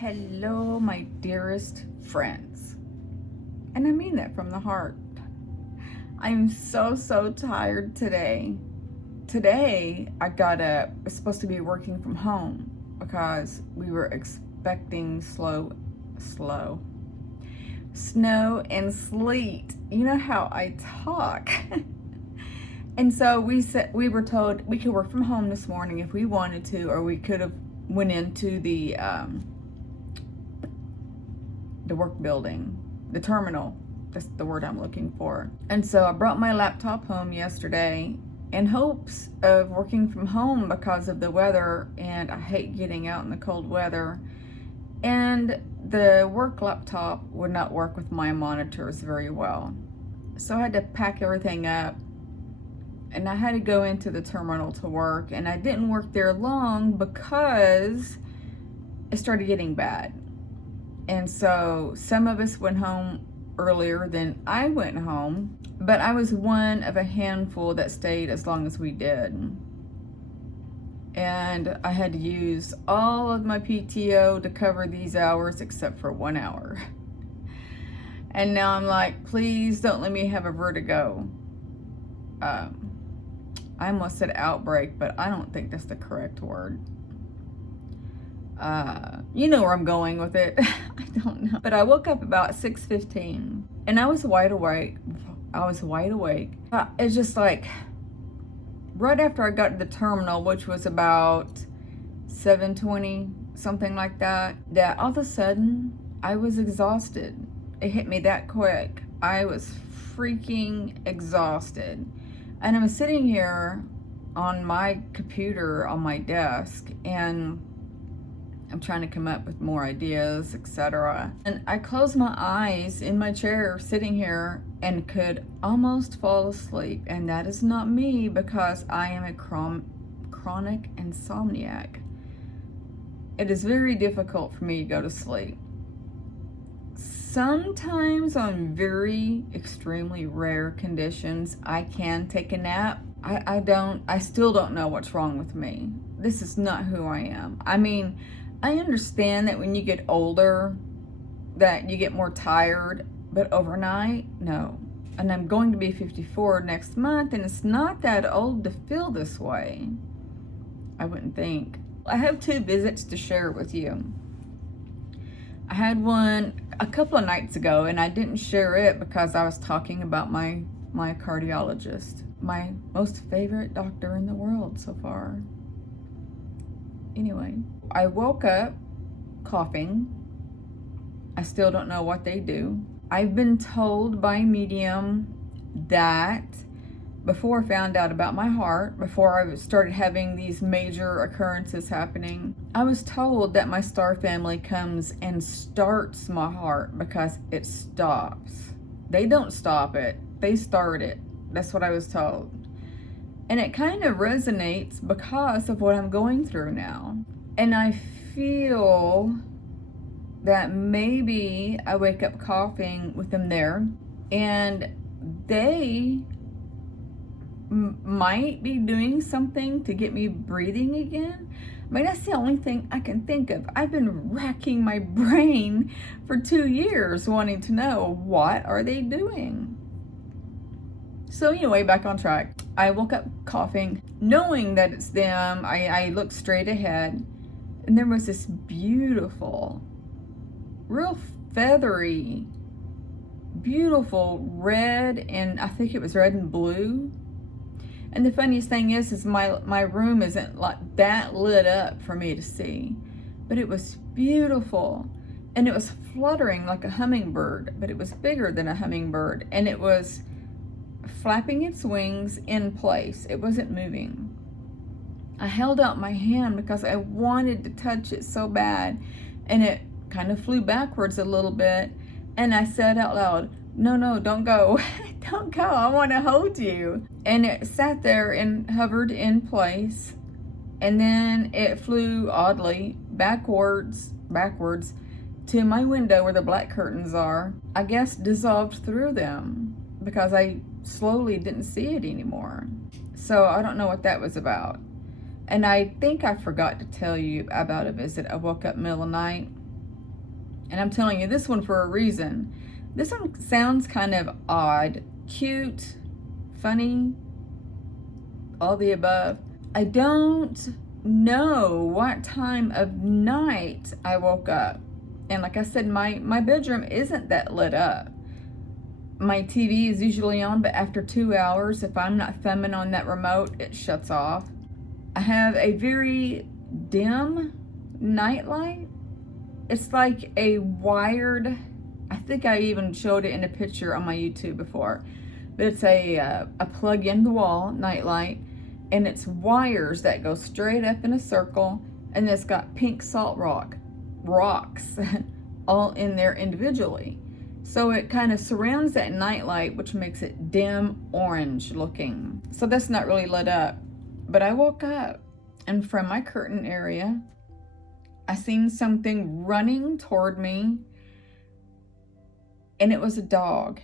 Hello, my dearest friends. And I mean that from the heart. I'm so tired today. Today, I got up, was supposed to be working from home because we were expecting snow and sleet. You know how I talk. And so we were told we could work from home this morning if we wanted to, or we could have went into the work building, the terminal. That's the word I'm looking for. And so I brought my laptop home yesterday in hopes of working from home because of the weather, and I hate getting out in the cold weather. And the work laptop would not work with my monitors very well. So I had to pack everything up, and I had to go into the terminal to work, and I didn't work there long because it started getting bad. And so some of us went home earlier than I went home, but I was one of a handful that stayed as long as we did. And I had to use all of my PTO to cover these hours except for 1 hour. And now I'm like, please don't let me have a vertigo. I almost said outbreak, but I don't think that's the correct word. You know where I'm going with it. I don't know. But I woke up about 6:15 and I was wide awake. It's just like right after I got to the terminal, which was about 7:20, something like that, that all of a sudden I was exhausted. It hit me that quick. I was freaking exhausted. And I was sitting here on my computer on my desk, and I'm trying to come up with more ideas, etc. And I closed my eyes in my chair sitting here and could almost fall asleep. And that is not me, because I am a chronic insomniac. It is very difficult for me to go to sleep. Sometimes on very extremely rare conditions, I can take a nap. I still don't know what's wrong with me. This is not who I am. I mean, I understand that when you get older, that you get more tired, but overnight, no. And I'm going to be 54 next month, and it's not that old to feel this way. I wouldn't think. I have 2 visits to share with you. I had one a couple of nights ago, and I didn't share it because I was talking about my cardiologist, my most favorite doctor in the world so far. Anyway, I woke up coughing. I still don't know what they do. I've been told by a medium that before I found out about my heart, before I started having these major occurrences happening, I was told that my star family comes and starts my heart because it stops. They don't stop it, they start it. That's what I was told. And it kind of resonates because of what I'm going through now. And I feel that maybe I wake up coughing with them there, and they might be doing something to get me breathing again. I mean, that's the only thing I can think of. I've been racking my brain for 2 years wanting to know, what are they doing? So anyway, back on track. I woke up coughing, knowing that it's them. I looked straight ahead, and there was this beautiful, real feathery, beautiful red, and I think it was red and blue. And the funniest thing is my room isn't like that lit up for me to see, but it was beautiful, and it was fluttering like a hummingbird, but it was bigger than a hummingbird, and it was flapping its wings in place. It wasn't moving. I held out my hand because I wanted to touch it so bad, and it kind of flew backwards a little bit, and I said out loud, no, don't go. Don't go. I want to hold you. And it sat there and hovered in place. And then it flew oddly backwards to my window where the black curtains are. I guess dissolved through them because I slowly didn't see it anymore. So I don't know what that was about. And I think I forgot to tell you about a visit. I woke up middle of the night And I'm telling you this one for a reason. This one sounds kind of odd, cute, funny, all the above. I don't know what time of night I woke up. And like I said, my bedroom isn't that lit up. My TV is usually on, but after 2 hours, if I'm not thumbing on that remote, it shuts off. I have a very dim nightlight. It's like a wired, I think I even showed it in a picture on my YouTube before, but it's a plug in the wall nightlight, and it's wires that go straight up in a circle, and it's got pink salt rocks all in there individually. So it kind of surrounds that nightlight, which makes it dim orange looking. So that's not really lit up. But I woke up, and from my curtain area, I seen something running toward me, and it was a dog.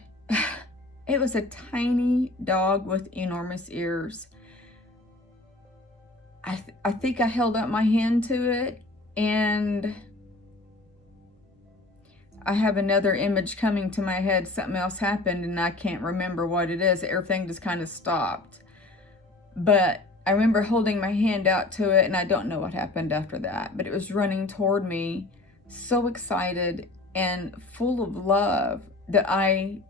It was a tiny dog with enormous ears. I think I held up my hand to it, and I have another image coming to my head. Something else happened and I can't remember what it is. Everything just kind of stopped. But I remember holding my hand out to it, and I don't know what happened after that. But it was running toward me, so excited and full of love that I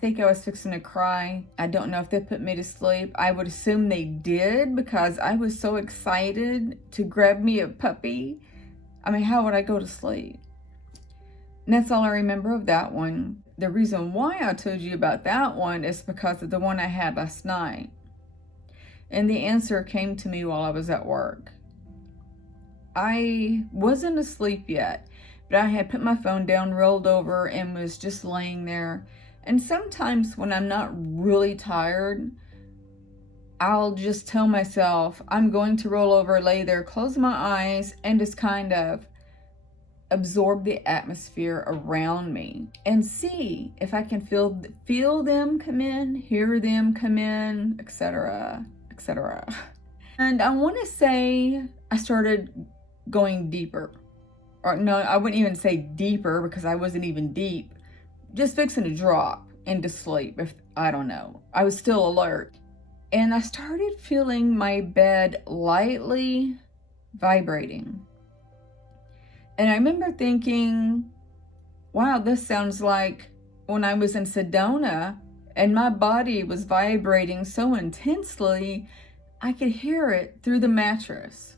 think I was fixing to cry. I don't know if they put me to sleep. I would assume they did, because I was so excited to grab me a puppy. I mean, how would I go to sleep? And that's all I remember of that one. The reason why I told you about that one is because of the one I had last night. And the answer came to me while I was at work. I wasn't asleep yet, but I had put my phone down, rolled over, and was just laying there. And sometimes when I'm not really tired, I'll just tell myself I'm going to roll over, lay there, close my eyes, and just kind of absorb the atmosphere around me and see if I can feel them come in, hear them come in, etc., etc. And I want to say I started going deeper. Or no, I wouldn't even say deeper, because I wasn't even deep. Just fixing to drop into sleep, if I don't know. I was still alert. And I started feeling my bed lightly vibrating. And I remember thinking, wow, this sounds like when I was in Sedona and my body was vibrating so intensely, I could hear it through the mattress.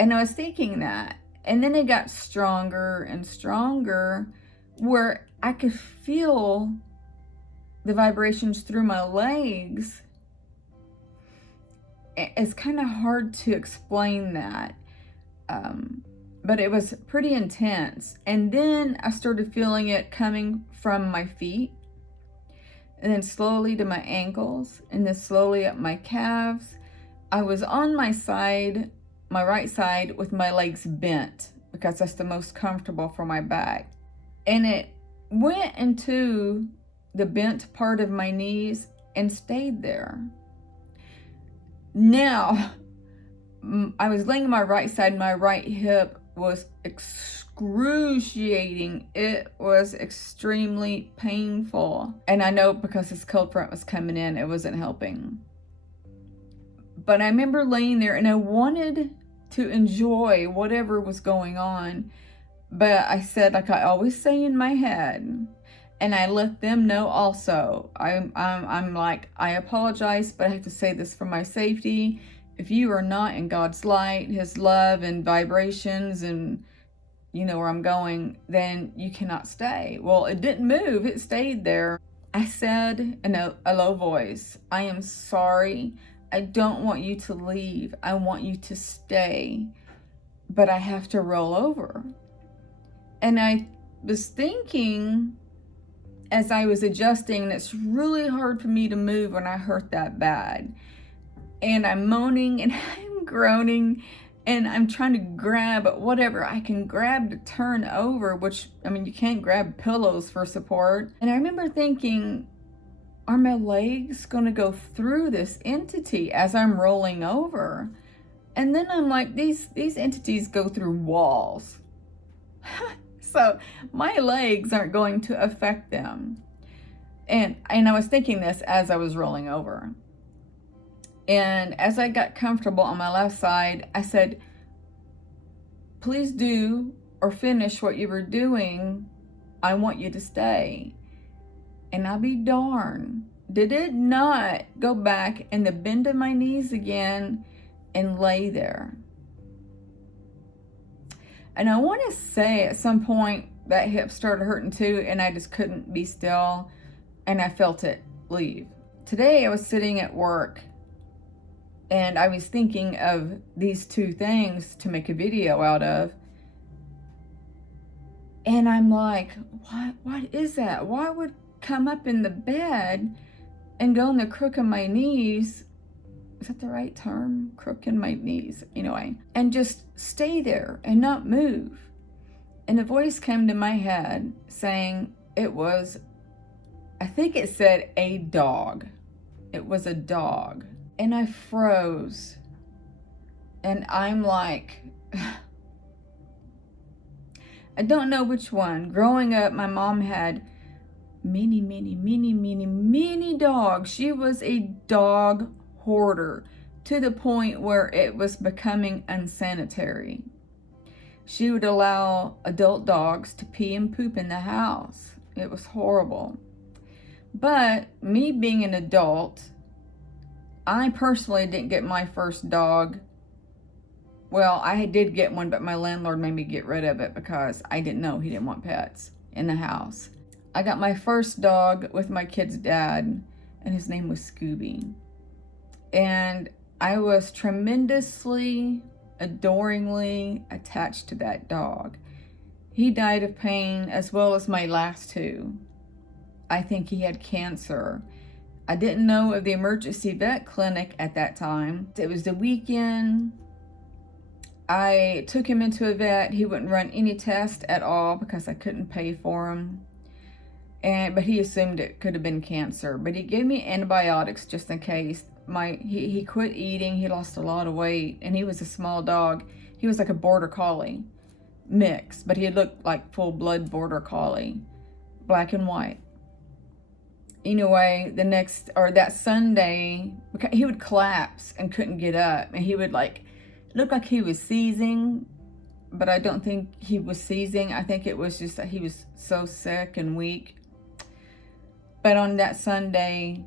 And I was thinking that. And then it got stronger and stronger, where I could feel the vibrations through my legs. It's kind of hard to explain that. But it was pretty intense. And then I started feeling it coming from my feet, and then slowly to my ankles, and then slowly up my calves. I was on my side, my right side, with my legs bent, because that's the most comfortable for my back. And it went into the bent part of my knees and stayed there. Now, I was laying on my right side, my right hip was excruciating. It was extremely painful. And I know because this cold front was coming in, it wasn't helping. But I remember laying there, and I wanted to enjoy whatever was going on. But I said, like I always say in my head, and I let them know also, I'm like, I apologize, but I have to say this for my safety. If you are not in God's light, His love and vibrations, and you know where I'm going, then you cannot stay. Well, it didn't move. It stayed there. I said in a low voice, I am sorry. I don't want you to leave. I want you to stay, but I have to roll over. And I was thinking, as I was adjusting, and it's really hard for me to move when I hurt that bad. And I'm moaning and I'm groaning, and I'm trying to grab whatever I can grab to turn over, which, I mean, you can't grab pillows for support. And I remember thinking, are my legs going to go through this entity as I'm rolling over? And then I'm like, these entities go through walls. So my legs aren't going to affect them. And I was thinking this as I was rolling over. And as I got comfortable on my left side, I said, please do or finish what you were doing. I want you to stay. And I'll be darned, did it not go back in the bend of my knees again and lay there. And I want to say at some point that hip started hurting too, and I just couldn't be still, and I felt it leave. Today I was sitting at work and I was thinking of these two things to make a video out of. And I'm like, what is that? Why would come up in the bed and go in the crook of my knees? Is that the right term? Crook in my knees, anyway. And just stay there and not move. And a voice came to my head saying it was, I think it said a dog. It was a dog. And I froze. And I'm like, I don't know which one. Growing up, my mom had many dogs. She was a dog hoarder to the point where it was becoming unsanitary. She would allow adult dogs to pee and poop in the house. It was horrible. But me being an adult, I personally didn't get my first dog. Well, I did get one, but my landlord made me get rid of it because I didn't know he didn't want pets in the house. I got my first dog with my kid's dad, and his name was Scooby. And I was tremendously, adoringly attached to that dog. He died of pain as well as my last two. I think he had cancer. I didn't know of the emergency vet clinic at that time. It was the weekend. I took him into a vet. He wouldn't run any tests at all because I couldn't pay for him. But he assumed it could have been cancer. But he gave me antibiotics just in case. He quit eating. He lost a lot of weight, and he was a small dog. He was like a border collie mix, but he looked like full-blood border collie, black and white. Anyway, that Sunday, he would collapse and couldn't get up, and he would look like he was seizing, but I don't think he was seizing. I think it was just that he was so sick and weak. But on that Sunday,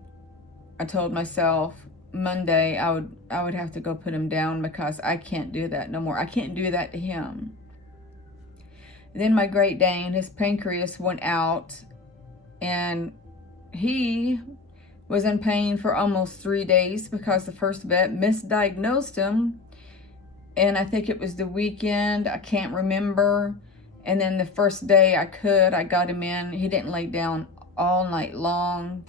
I told myself Monday I would have to go put him down because I can't do that no more. I can't do that to him. And then my Great Dane, his pancreas went out, and he was in pain for almost 3 days because the first vet misdiagnosed him. And I think it was the weekend, I can't remember. And then the first day I got him in. He didn't lay down all night long.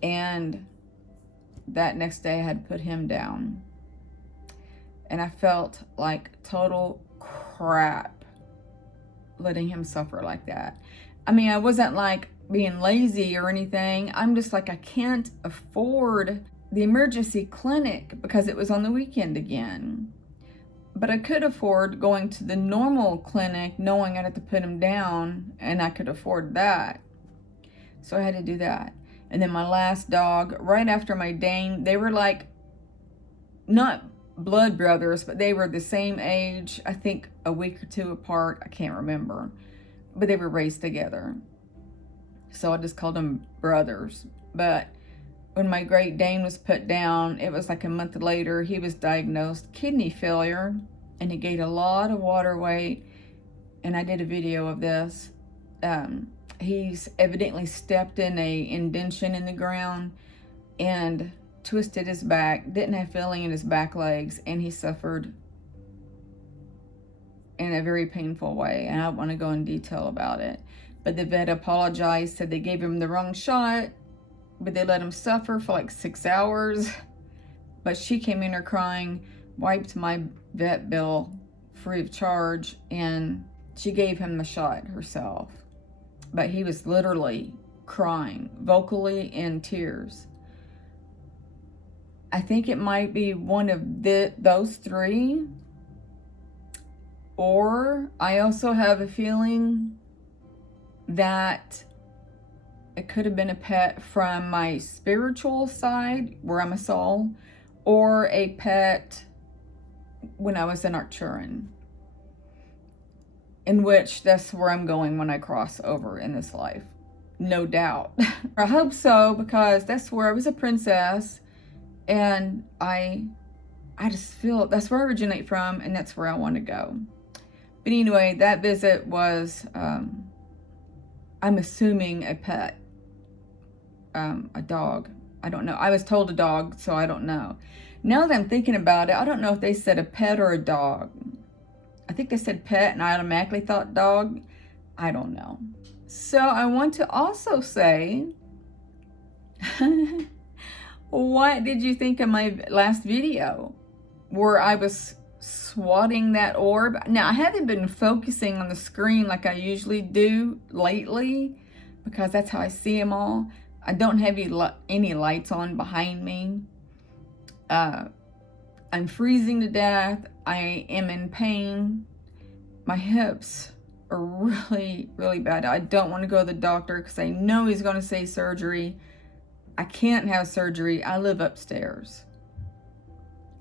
And that next day I had to put him down. And I felt like total crap letting him suffer like that. I mean, I wasn't like being lazy or anything. I'm just like, I can't afford the emergency clinic because it was on the weekend again. But I could afford going to the normal clinic knowing I'd have to put him down, and I could afford that. So I had to do that. And then my last dog, right after my Dane, they were like, not blood brothers, but they were the same age, I think a week or two apart, I can't remember. But they were raised together. So I just called them brothers. But when my Great Dane was put down, it was like a month later, he was diagnosed kidney failure, and he gained a lot of water weight. And I did a video of this. He's evidently stepped in a indention in the ground and twisted his back, didn't have feeling in his back legs, and he suffered in a very painful way. And I don't want to go in detail about it. But the vet apologized, said they gave him the wrong shot, but they let him suffer for like 6 hours. But she came in there crying, wiped my vet bill free of charge, and she gave him the shot herself. But he was literally crying, vocally in tears. I think it might be one of those three. Or I also have a feeling that it could have been a pet from my spiritual side, where I'm a soul, or a pet when I was in Arcturan, in which that's where I'm going when I cross over in this life. No doubt. I hope so, because that's where I was a princess, and I just feel that's where I originate from, and that's where I want to go. But anyway, that visit was, I'm assuming a pet, a dog. I don't know. I was told a dog, so I don't know. Now that I'm thinking about it, I don't know if they said a pet or a dog. I think they said pet, and I automatically thought dog. I don't know. So I want to also say, what did you think of my last video where I was swatting that orb? Now, I haven't been focusing on the screen like I usually do lately, because that's how I see them all. I don't have any lights on behind me. I'm freezing to death. I am in pain. My hips are really, really bad. I don't want to go to the doctor because I know he's going to say surgery. I can't have surgery. I live upstairs.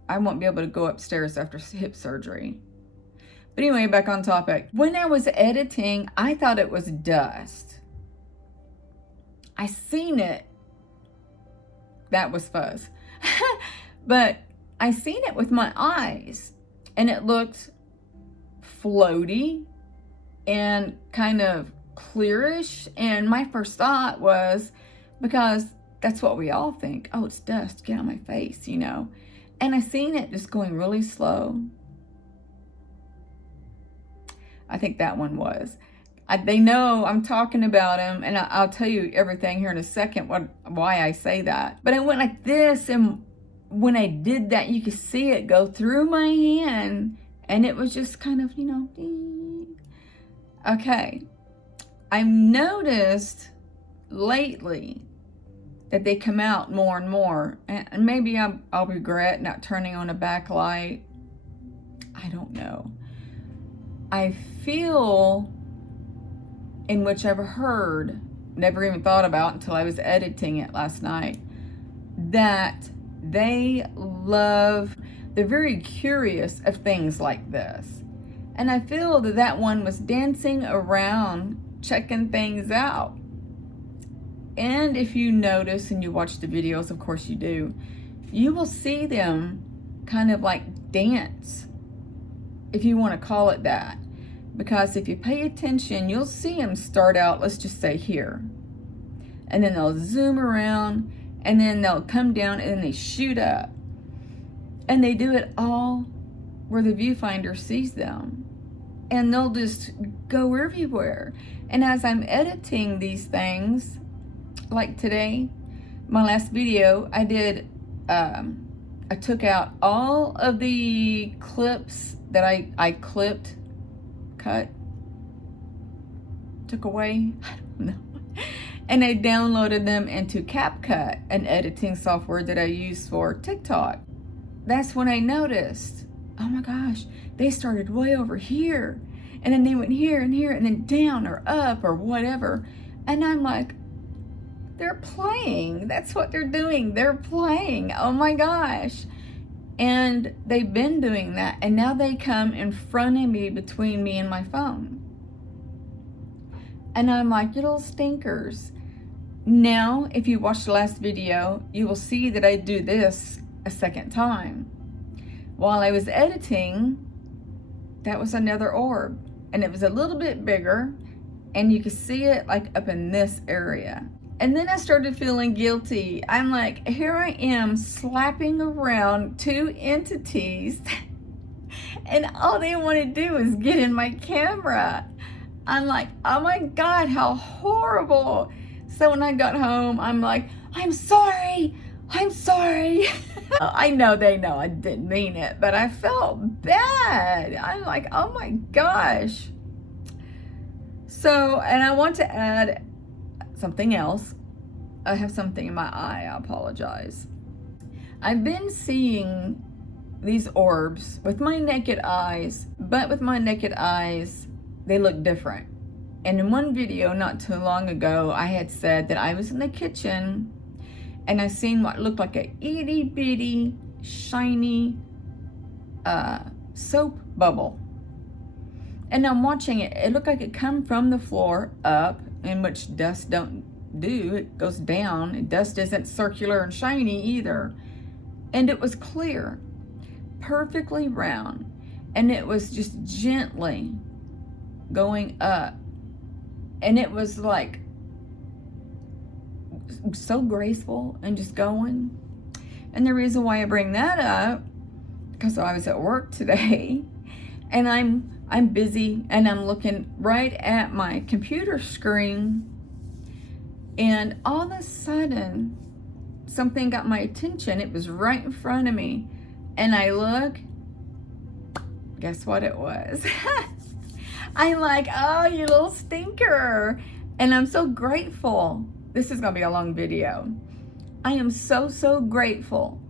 I won't be able to go upstairs after hip surgery. But anyway, back on topic. When I was editing, I thought it was dust. I seen it. That was fuzz. But I seen it with my eyes, and it looked floaty and kind of clearish. And my first thought was, because that's what we all think, oh, it's dust, get on my face, you know. And I seen it just going really slow. I think that one was. They know I'm talking about him, and I'll tell you everything here in a second, why I say that. But I went like this, and when I did that, you could see it go through my hand, and it was just kind of, you know, ding. Okay. I've noticed lately that they come out more and more, and maybe I'll regret not turning on a backlight. I don't know. I feel, in which I've heard, never even thought about until I was editing it last night, that they're very curious of things like this. And I feel that one was dancing around, checking things out. And if you notice and you watch the videos, of course you do, you will see them kind of like dance, if you want to call it that. Because if you pay attention, you'll see them start out, let's just say here. And then they'll zoom around, and then they'll come down, and then they shoot up. And they do it all where the viewfinder sees them. And they'll just go everywhere. And as I'm editing these things, like today, my last video, I did, I took out all of the clips that I clipped, took away, I don't know. And I downloaded them into CapCut, an editing software that I use for TikTok. That's when I noticed, oh my gosh, they started way over here. And then they went here and here and then down or up or whatever. And I'm like, they're playing. That's what they're doing. They're playing. Oh my gosh. And they've been doing that. And now they come in front of me, between me and my phone. And I'm like, you little stinkers. Now, if you watch the last video, you will see that I do this a second time. While I was editing, that was another orb. And it was a little bit bigger. And you could see it like up in this area. And then I started feeling guilty. I'm like, here I am slapping around two entities. And all they want to do is get in my camera. I'm like, oh my God, how horrible. So when I got home, I'm like, I'm sorry. I know they know I didn't mean it, but I felt bad. I'm like, oh my gosh. So, and I want to add something else. I have something in my eye. I apologize. I've been seeing these orbs with my naked eyes, but with my naked eyes, they look different. And in one video not too long ago, I had said that I was in the kitchen and I seen what looked like a itty bitty, shiny soap bubble. And I'm watching it. It looked like it come from the floor up, in which dust don't do. It goes down. And dust isn't circular and shiny either. And it was clear, perfectly round. And it was just gently going up. And it was like so graceful and just going. And the reason why I bring that up, because I was at work today and I'm busy and I'm looking right at my computer screen, and all of a sudden something got my attention. It was right in front of me, and I look, guess what it was? I'm like, oh, you little stinker. And I'm so grateful. This is gonna be a long video. I am so grateful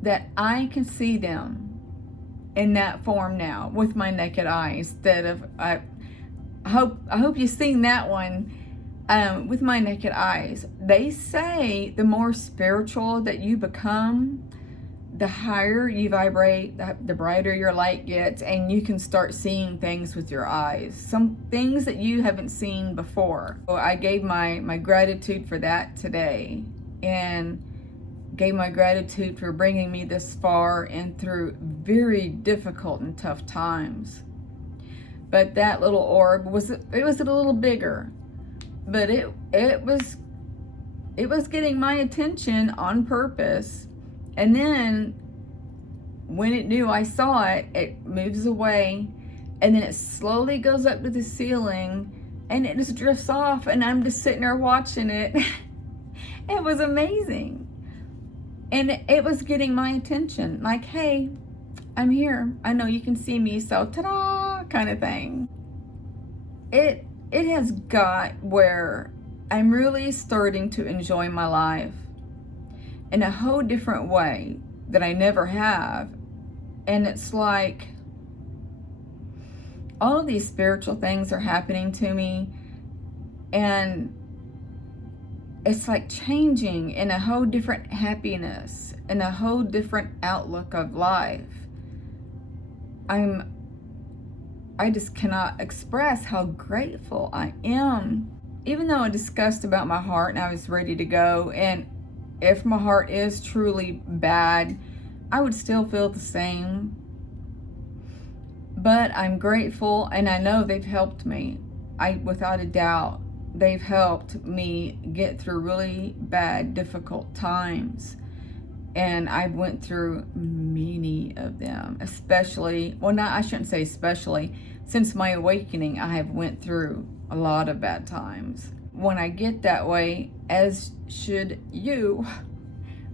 that I can see them in that form now with my naked eye, instead of I hope you've seen that one with my naked eyes. They say the more spiritual that you become, the higher you vibrate, the brighter your light gets, and you can start seeing things with your eyes, some things that you haven't seen before. So I gave my gratitude for that today, and gave my gratitude for bringing me this far and through very difficult and tough times. But that little orb was a little bigger, but it was getting my attention on purpose. And then when it knew I saw it, it moves away, and then it slowly goes up to the ceiling, and it just drifts off, and I'm just sitting there watching it. It was amazing. And it was getting my attention, like, hey, I'm here. I know you can see me, so ta-da, kind of thing. It has got where I'm really starting to enjoy my life in a whole different way that I never have. And it's like all of these spiritual things are happening to me, and it's like changing in a whole different happiness and a whole different outlook of life. I just cannot express how grateful I am. Even though I discussed about my heart and I was ready to go, and if my heart is truly bad, I would still feel the same. But I'm grateful, and I know they've helped me. Without a doubt, they've helped me get through really bad, difficult times. And I went through many of them, especially, well, I shouldn't say especially, since my awakening, I have went through a lot of bad times. When I get that way, as should you,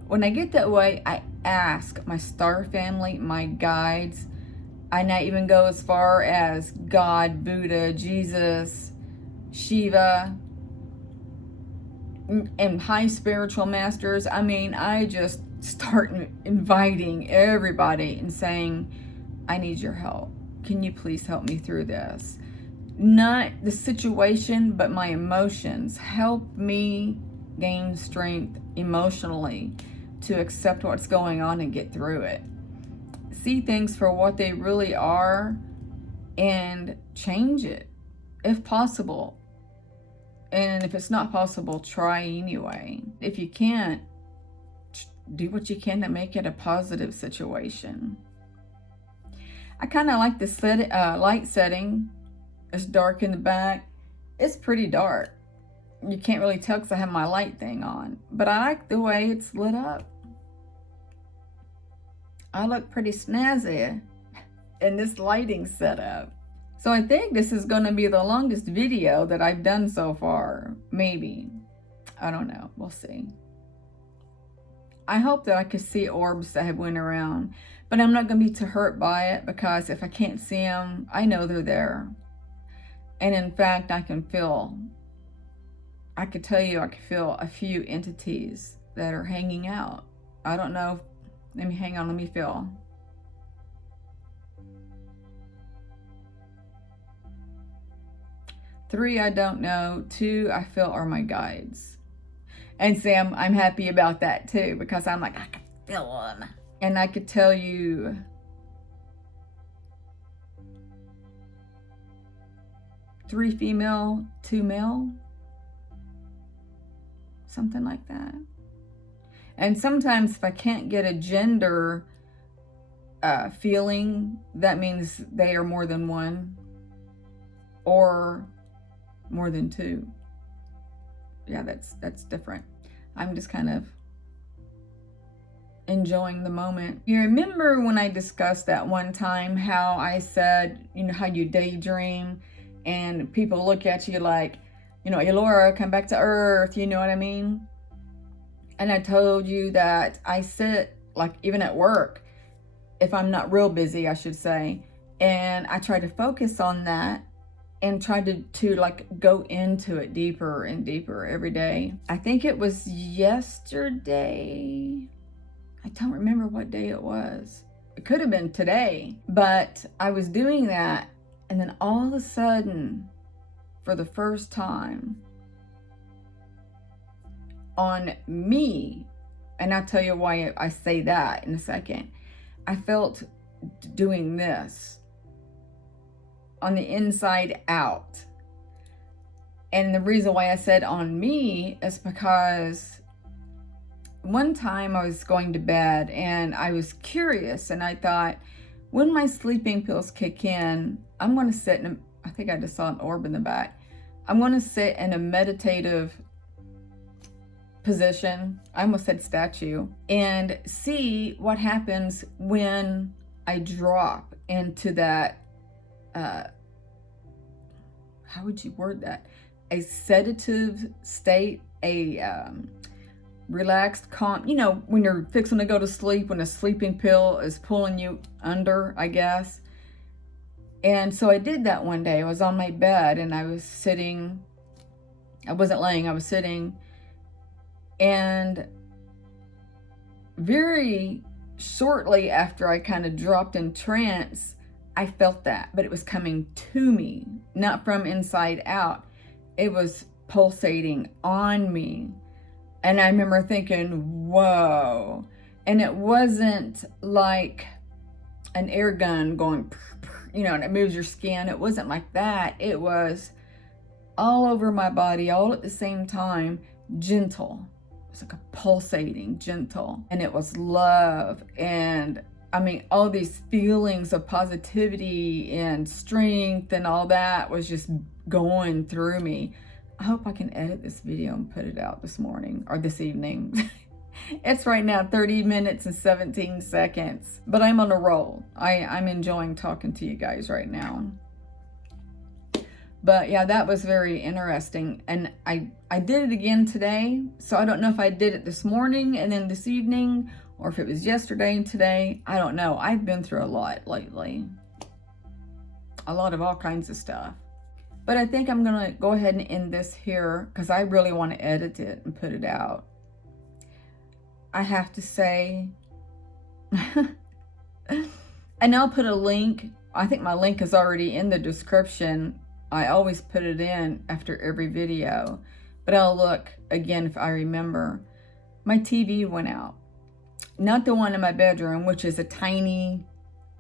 when I get that way, I ask my star family, my guides, and I even go as far as God, Buddha, Jesus, Shiva, and high spiritual masters. I mean, I just start inviting everybody and saying, I need your help. Can you please help me through this? Not the situation, but my emotions. Help me gain strength emotionally to accept what's going on and get through it. See things for what they really are and change it if possible. And if it's not possible, try anyway. If you can't, do what you can to make it a positive situation. I kind of like this light setting. It's dark in the back. It's pretty dark. You can't really tell because I have my light thing on. But I like the way it's lit up. I look pretty snazzy in this lighting setup. So I think this is going to be the longest video that I've done so far. Maybe. I don't know. We'll see. I hope that I could see orbs that have went around. But I'm not going to be too hurt by it, because if I can't see them, I know they're there. And in fact, I could feel a few entities that are hanging out. I don't know. Let me feel. 3, I don't know. 2, I feel are my guides. And Sam, I'm happy about that too, because I'm like, I can feel them. And I could tell you 3 female, 2 male, something like that. And sometimes if I can't get a gender feeling, that means they are more than 1 or more than 2. Yeah, that's different. I'm just kind of enjoying the moment. You remember when I discussed that one time how I said, you know, how you daydream and people look at you like, you know, hey Laura, come back to earth, you know what I mean? And I told you that I sit, like even at work, if I'm not real busy, I should say, and I try to focus on that and try to like go into it deeper and deeper every day. I think it was yesterday. I don't remember what day it was. It could have been today, but I was doing that, and then all of a sudden, for the first time, on me, and I'll tell you why I say that in a second, I felt doing this on the inside out. And the reason why I said on me is because one time I was going to bed and I was curious, and I thought, when my sleeping pills kick in, I'm going to sit in a, I think I just saw an orb in the back. I'm going to sit in a meditative position. I almost said statue, and see what happens when I drop into that how would you word that? A sedative state, a relaxed, calm, you know, when you're fixing to go to sleep, when a sleeping pill is pulling you under, I guess. And so I did that one day. I was on my bed and I was sitting. I wasn't laying, I was sitting. And very shortly after I kind of dropped in trance, I felt that, but it was coming to me, not from inside out. It was pulsating on me. And I remember thinking, whoa. And it wasn't like an air gun going, you know, and it moves your skin. It wasn't like that. It was all over my body, all at the same time, gentle. It was like a pulsating, gentle. And it was love. And I mean, all these feelings of positivity and strength and all that was just going through me. I hope I can edit this video and put it out this morning or this evening. It's right now 30 minutes and 17 seconds, but I'm on a roll. I'm enjoying talking to you guys right now. But yeah, that was very interesting. And I did it again today. So I don't know if I did it this morning and then this evening, or if it was yesterday and today. I don't know. I've been through a lot lately. A lot of all kinds of stuff. But I think I'm going to go ahead and end this here because I really want to edit it and put it out. I have to say, and I'll put a link. I think my link is already in the description. I always put it in after every video, but I'll look again if I remember. My TV went out. Not the one in my bedroom, which is a tiny,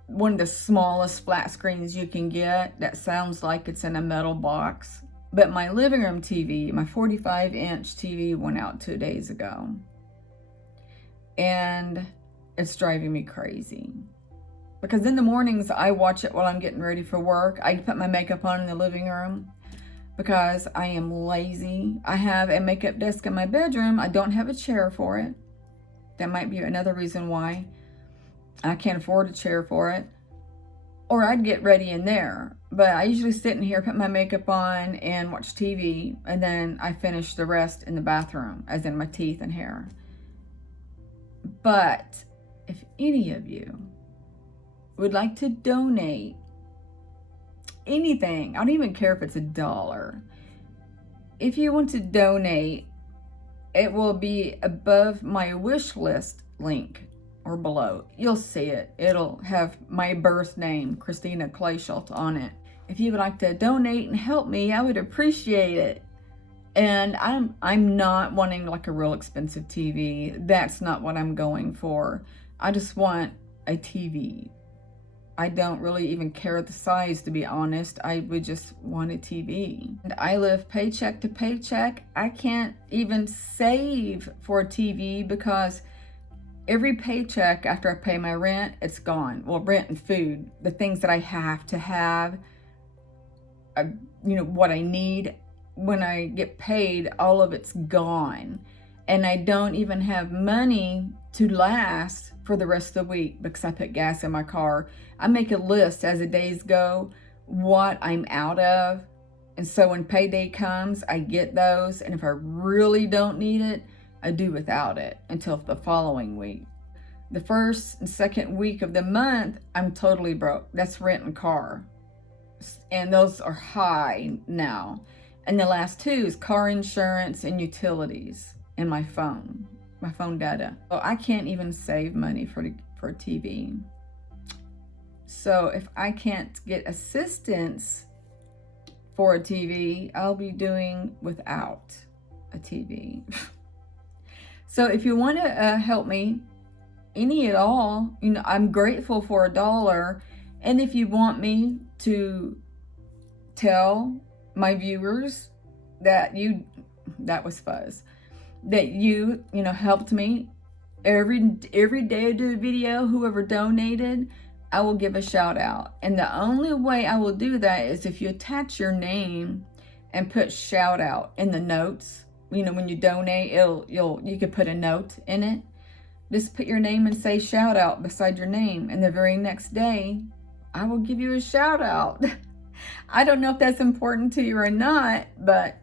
one of the smallest flat screens you can get that sounds like it's in a metal box. But my living room TV, my 45-inch TV went out 2 days ago. And it's driving me crazy. Because in the mornings, I watch it while I'm getting ready for work. I put my makeup on in the living room because I am lazy. I have a makeup desk in my bedroom. I don't have a chair for it. That might be another reason why I can't afford a chair for it. Or I'd get ready in there. But I usually sit in here, put my makeup on, and watch TV. And then I finish the rest in the bathroom, as in my teeth and hair. But if any of you would like to donate anything, I don't even care if it's $1. If you want to donate, it will be above my wish list link or below. You'll see it. It'll have my birth name, Christina Clayshult, on it. if you would like to donate and help me, I would appreciate it. And I'm not wanting like a real expensive TV. That's not what I'm going for. I just want a TV. I don't really even care the size, to be honest. I would just want a TV. And I live paycheck to paycheck. I can't even save for a TV because every paycheck after I pay my rent, it's gone. Well, rent and food, the things that I have to have, what I need. When I get paid, all of it's gone. And I don't even have money to last for the rest of the week because I put gas in my car. I make a list as the days go, what I'm out of. And so when payday comes, I get those. And if I really don't need it, I do without it until the following week. The first and second week of the month, I'm totally broke. That's rent and car. And those are high now. And the last two is car insurance and utilities and my phone data. So I can't even save money for a TV. So if I can't get assistance for a TV, I'll be doing without a TV. So if you want to help me, any at all, I'm grateful for $1. And if you want me to tell my viewers that was fuzz, that you helped me every day I do a video, whoever donated, I will give a shout out. And the only way I will do that is if you attach your name and put shout out in the notes. When you donate, you could put a note in it. Just put your name and say shout out beside your name, and the very next day I will give you a shout out. I don't know if that's important to you or not, but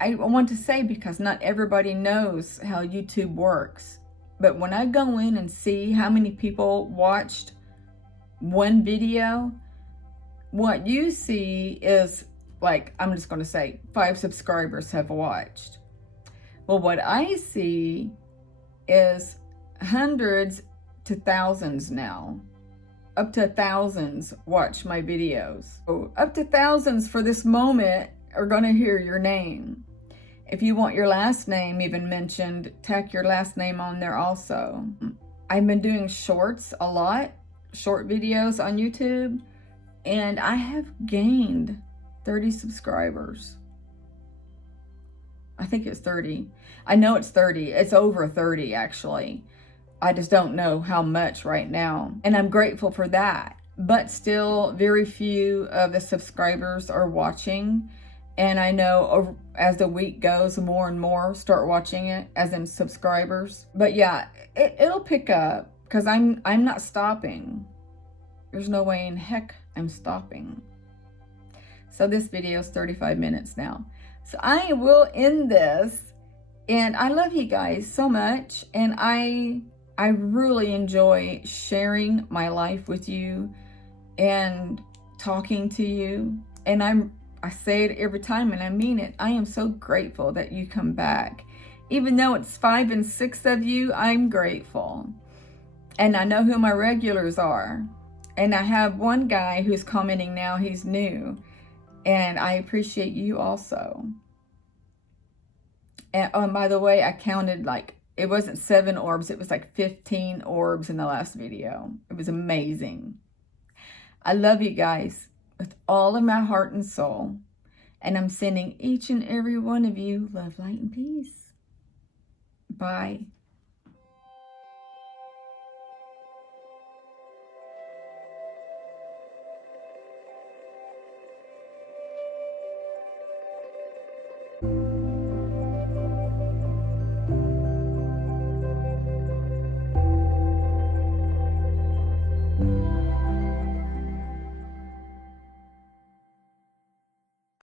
I want to say, because not everybody knows how YouTube works. But when I go in and see how many people watched one video, what you see is, like, I'm just going to say 5 subscribers have watched. Well, what I see is hundreds to thousands now. Up to thousands watch my videos. So up to thousands for this moment are going to hear your name. If you want your last name even mentioned, tack your last name on there also. I've been doing shorts a lot, short videos on YouTube, and I have gained 30 subscribers. I think it's 30. I know it's 30. It's over 30 actually. I just don't know how much right now. And I'm grateful for that. But still, very few of the subscribers are watching. And I know as the week goes, more and more start watching it, as in subscribers. But yeah, it'll pick up because I'm not stopping. There's no way in heck I'm stopping. So this video is 35 minutes now. So I will end this. And I love you guys so much. And I really enjoy sharing my life with you and talking to you. And I say it every time and I mean it. I am so grateful that you come back. Even though it's 5 and 6 of you, I'm grateful. And I know who my regulars are. And I have one guy who's commenting now, he's new. And I appreciate you also. And by the way, I counted it wasn't 7 orbs, it was like 15 orbs in the last video. It was amazing. I love you guys with all of my heart and soul. And I'm sending each and every one of you love, light, and peace. Bye.